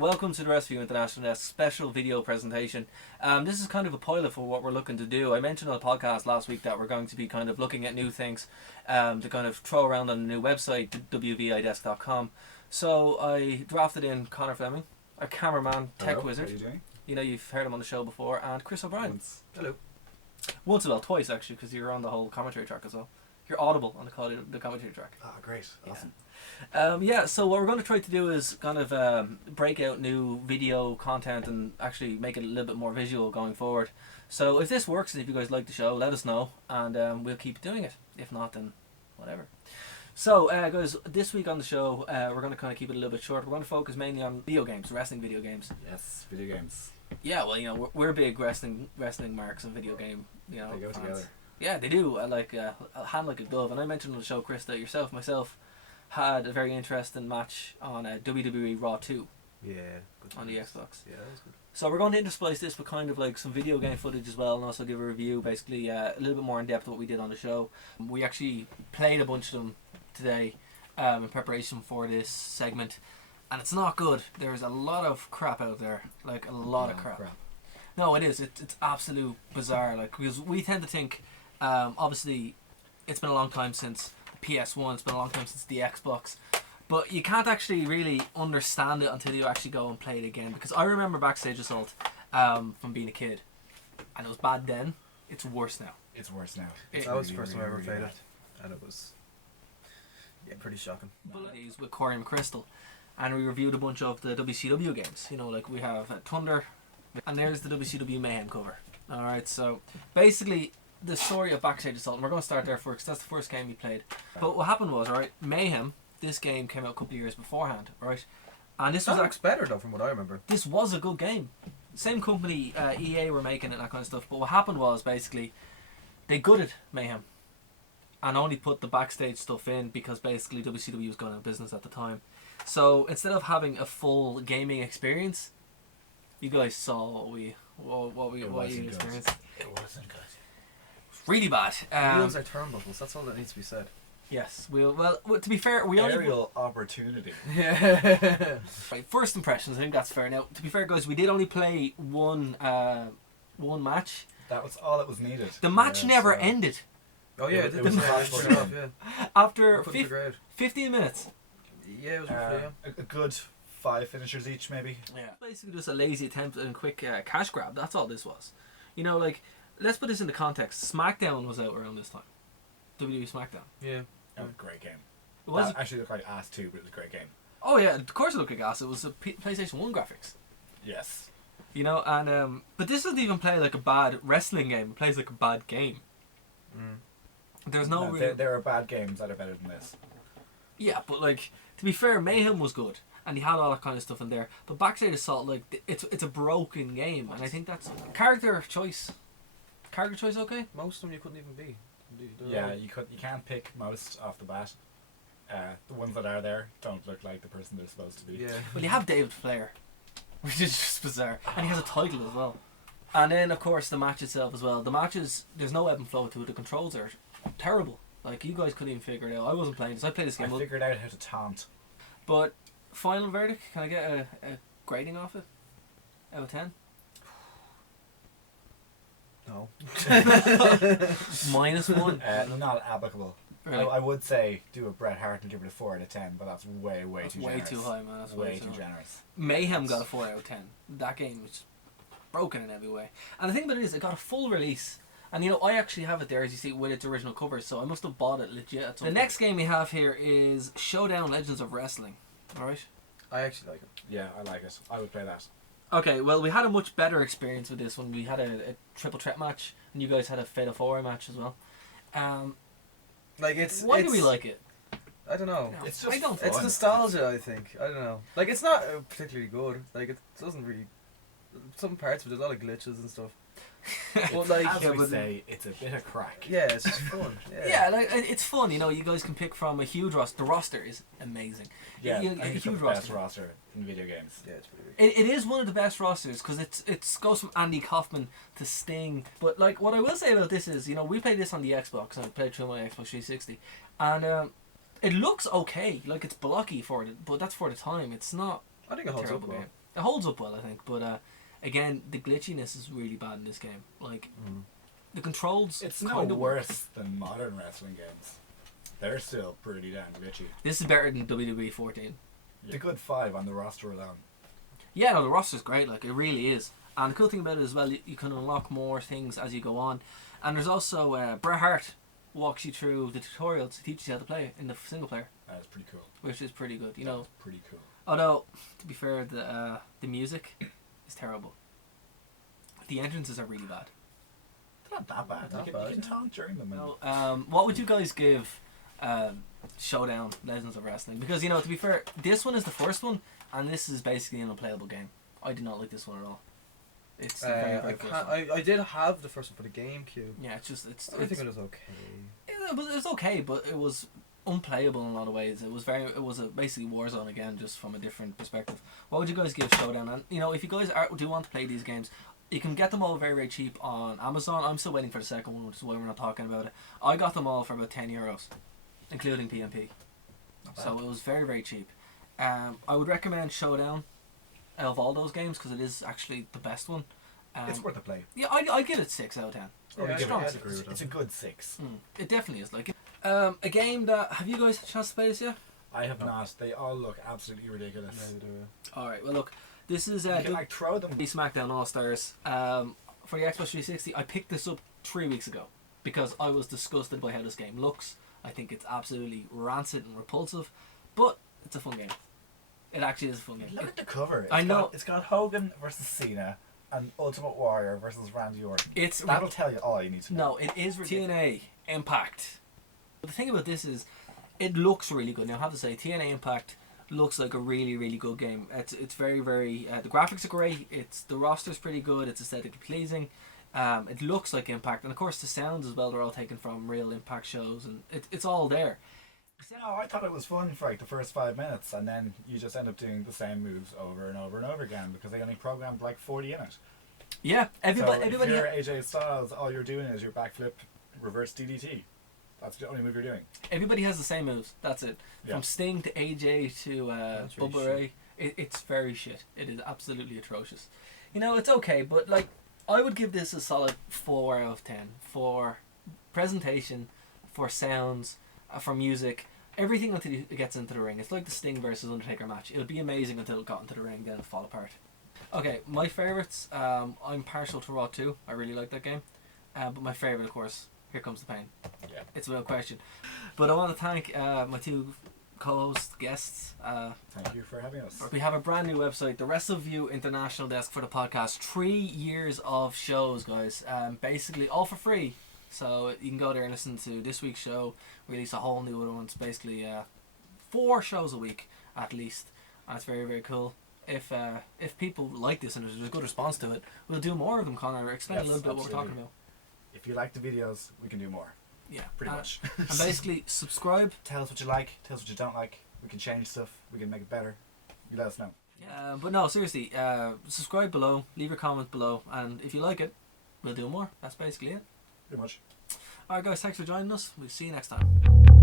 welcome to the Wrestleview International Desk special video presentation. This is kind of a pilot for what we're looking to do. I mentioned on the podcast last week that we're going to be kind of looking at new things to kind of throw around on a new website, VideoDesk.com. So I drafted in Conor Fleming, our cameraman, tech wizard. How are you doing? You know, you've heard him on the show before, and Chris O'Brien. Hello. Once, well, twice actually, because you're on the whole commentary track as well. You're audible on the commentary track. Ah, great. Awesome. So what we're going to try to do is kind of break out new video content and actually make it a little bit more visual going forward. So if this works and if you guys like the show, let us know and we'll keep doing it. If not, then whatever. So guys, this week on the show we're going to kind of keep it a little bit short. We're going to focus mainly on video games, wrestling video games. Yes, video games. Yeah, well, you know, we're big wrestling marks and video game, you know, They go fans. together. Yeah, they do. I like a hand like a glove. And I mentioned on the show, Chris, that myself had a very interesting match on WWE Raw 2 Yeah. on the Xbox. Yeah, that was good. So we're going to intersplice this with kind of like some video game footage as well, and also give a review, basically a little bit more in depth of what we did on the show. We actually played a bunch of them today in preparation for this segment, and it's not good. There's a lot of crap out there, like a lot of crap. No, it is. It's absolute bizarre. Like, because we tend to think, obviously, it's been a long time since the PS1. It's been a long time since the Xbox. But you can't actually really understand it until you actually go and play it again. Because I remember Backstage Assault from being a kid, and it was bad then. It's worse now. It's worse now. That was the first time I ever really played bad. it, and it was pretty shocking. Bullies with Corey and Crystal, and we reviewed a bunch of the WCW games. You know, like we have Thunder, and there's the WCW Mayhem cover. All right, so basically the story of Backstage Assault, and we're going to start there first because that's the first game we played. But what happened was, all right, Mayhem. This game came out a couple of years beforehand, right? And this That was looks better though, from what I remember. this was a good game. Same company, EA, were making it and that kind of stuff. But what happened was basically they gutted Mayhem and only put the backstage stuff in because basically WCW was going out of business at the time. So instead of having a full gaming experience, you guys saw what you experienced. It wasn't good. Really bad. Wheels are turnbuckles. That's all that needs to be said. Yes, well, to be fair, we only Aerial opportunity. right. First impressions, I think that's fair. Now, to be fair, guys, we did only play one match. That was all that was needed. The match never so- ended. Oh yeah, It it was did. a flash Turn game. it off, yeah. After Couldn't figure out. 15 minutes. Yeah, it was roughly, yeah. A good 5 finishers each, maybe. Yeah. Basically, just a lazy attempt and quick cash grab. That's all this was. You know, like, let's put this into context. SmackDown was out around this time. WWE SmackDown. Yeah. That was a great game. It was. That actually looked like ass too, but it was a great game. Oh yeah, of course it looked like ass. It was a PlayStation 1 graphics. Yes. You know, and but this doesn't even play like a bad wrestling game. It plays like a bad game. There's no real. There are bad games that are better than this. Yeah, but like, to be fair, Mayhem was good, and he had all that kind of stuff in there. But Backstage Assault, like, it's a broken game, and I think that's character choice. Character choice, okay? Most of them you couldn't even be. Yeah, you can't pick most off the bat. The ones that are there don't look like the person they're supposed to be. Yeah. Well, you have David Flair, which is just bizarre, and he has a title as well. And then, of course, the match itself as well. The matches, there's no ebb and flow to it. The controls are terrible. Like, you guys couldn't even figure it out. I wasn't playing this. I played this I game. figured out how to taunt. But final verdict, can I get a grading off it? Out of 10? No. -1. Not applicable. Really? I would say do a Bret Hart and give it a 4 out of 10, but that's way That's too way generous. too high, man. That's way way too high. generous. Mayhem got a 4 out of 10. That game was broken in every way. And the thing about it is, it got a full release. And you know, I actually have it there, as you see, with its original cover, so I must have bought it legit at some point. The next game we have here is Showdown Legends of Wrestling. Alright? I actually like it. Yeah, I like it. I would play that. Okay, well, we had a much better experience with this when we had a triple threat match, and you guys had a Fatal 4-Way match as well. Like it's. Why do we like it? I don't know. No, It's just I don't fun. It's nostalgia, I think. I don't know. Like it's not particularly good. Like it doesn't really. Some parts, but there's a lot of glitches and stuff. But like, As yeah, we but say, it's a bit of crack. yeah, it's just fun. Yeah, like, it's fun, you know, you guys can pick from a huge roster. The roster is amazing. Yeah, You- I think it's the huge best roster in video games. Yeah, it's pretty big. It is one of the best rosters because it goes from Andy Kaufman to Sting. But like, what I will say about this is, you know, we played this on the Xbox and I played through my Xbox 360, and it looks okay. Like, it's blocky for it, but that's for the time. It's not I think it holds up terrible well. game. It holds up well, I think, but again, the glitchiness is really bad in this game. Like, the controls... It's no worse than modern wrestling games. They're still pretty damn glitchy. This is better than WWE 14. The good 5 on the roster alone. Yeah, no, the roster's great, like, it really is. And the cool thing about it as well, you can unlock more things as you go on. And there's also, Bret Hart walks you through the tutorials to teach you how to play it in the single player. That's pretty cool. Which is pretty good, you know. Pretty cool. Although, to be fair, the music is terrible. The entrances are really bad. They're not that bad. You can talk during them. No, what would you guys give Showdown Legends of Wrestling? Because, you know, to be fair, this one is the first one, and this is basically an unplayable game. I did not like this one at all. It's the very first one. I did have the first one for the GameCube. Yeah, it's I think it was okay. It was okay, but it was unplayable in a lot of ways. It was basically Warzone again, just from a different perspective. What would you guys give Showdown? And, you know, if you guys do want to play these games, you can get them all very, very cheap on Amazon. I'm still waiting for the second one, which is why we're not talking about it. I got them all for about €10, including PMP. So it was very, very cheap. I would recommend Showdown of all those games because it is actually the best one. It's worth a play. Yeah, I give it 6 out of 10. It's a good 6. It definitely is. Like a game that... Have you guys had a chance to play this yet? I have not. They all look absolutely ridiculous. Yeah, they do. Alright, well look, this is... you can like throw them. SmackDown All-Stars. For the Xbox 360, I picked this up 3 weeks ago because I was disgusted by how this game looks. I think it's absolutely rancid and repulsive, but it's a fun game. It actually is a fun game. Look at the cover. I know. It's got Hogan versus Cena and Ultimate Warrior versus Randy Orton. That'll tell you all you need to know. No, it is TNA Impact. But the thing about this is, it looks really good. Now, I have to say, TNA Impact looks like a really, really good game. It's very, very... the graphics are great. The roster's pretty good. It's aesthetically pleasing. It looks like Impact. And, of course, the sounds as well, they're all taken from real Impact shows. And it's all there. No, I thought it was fun for like the first 5 minutes, and then you just end up doing the same moves over and over and over again because they only programmed like 40 in it. Yeah, everybody. If you're AJ Styles, all you're doing is your backflip, reverse DDT. That's the only move you're doing. Everybody has the same moves. That's it. Yeah. From Sting to AJ to Bubba Ray, it's very shit. It is absolutely atrocious. You know, it's okay, but like I would give this a solid 4 out of 10 for presentation, for sounds, for music. Everything until it gets into the ring. It's like the Sting versus Undertaker match. It would be amazing until it got into the ring, then it'll fall apart. Okay, my favourites. I'm partial to Raw 2. I really like that game. But my favourite, of course, Here Comes the Pain. Yeah. It's without question. But I want to thank my 2 co-host guests. Thank you for having us. We have a brand new website, the Wrestleview International Desk for the podcast. 3 years of shows, guys. Basically all for free. So you can go there and listen to this week's show. We release a whole new one. It's basically 4 shows a week at least. And it's very, very cool. If people like this and there's a good response to it, we'll do more of them, Conor. Explain a little bit what we're talking about. If you like the videos, we can do more. Yeah. Pretty much. And basically, subscribe. Tell us what you like. Tell us what you don't like. We can change stuff. We can make it better. You let us know. But no, seriously, subscribe below. Leave your comments below. And if you like it, we'll do more. That's basically it. Pretty much. Alright guys, thanks for joining us. We'll see you next time.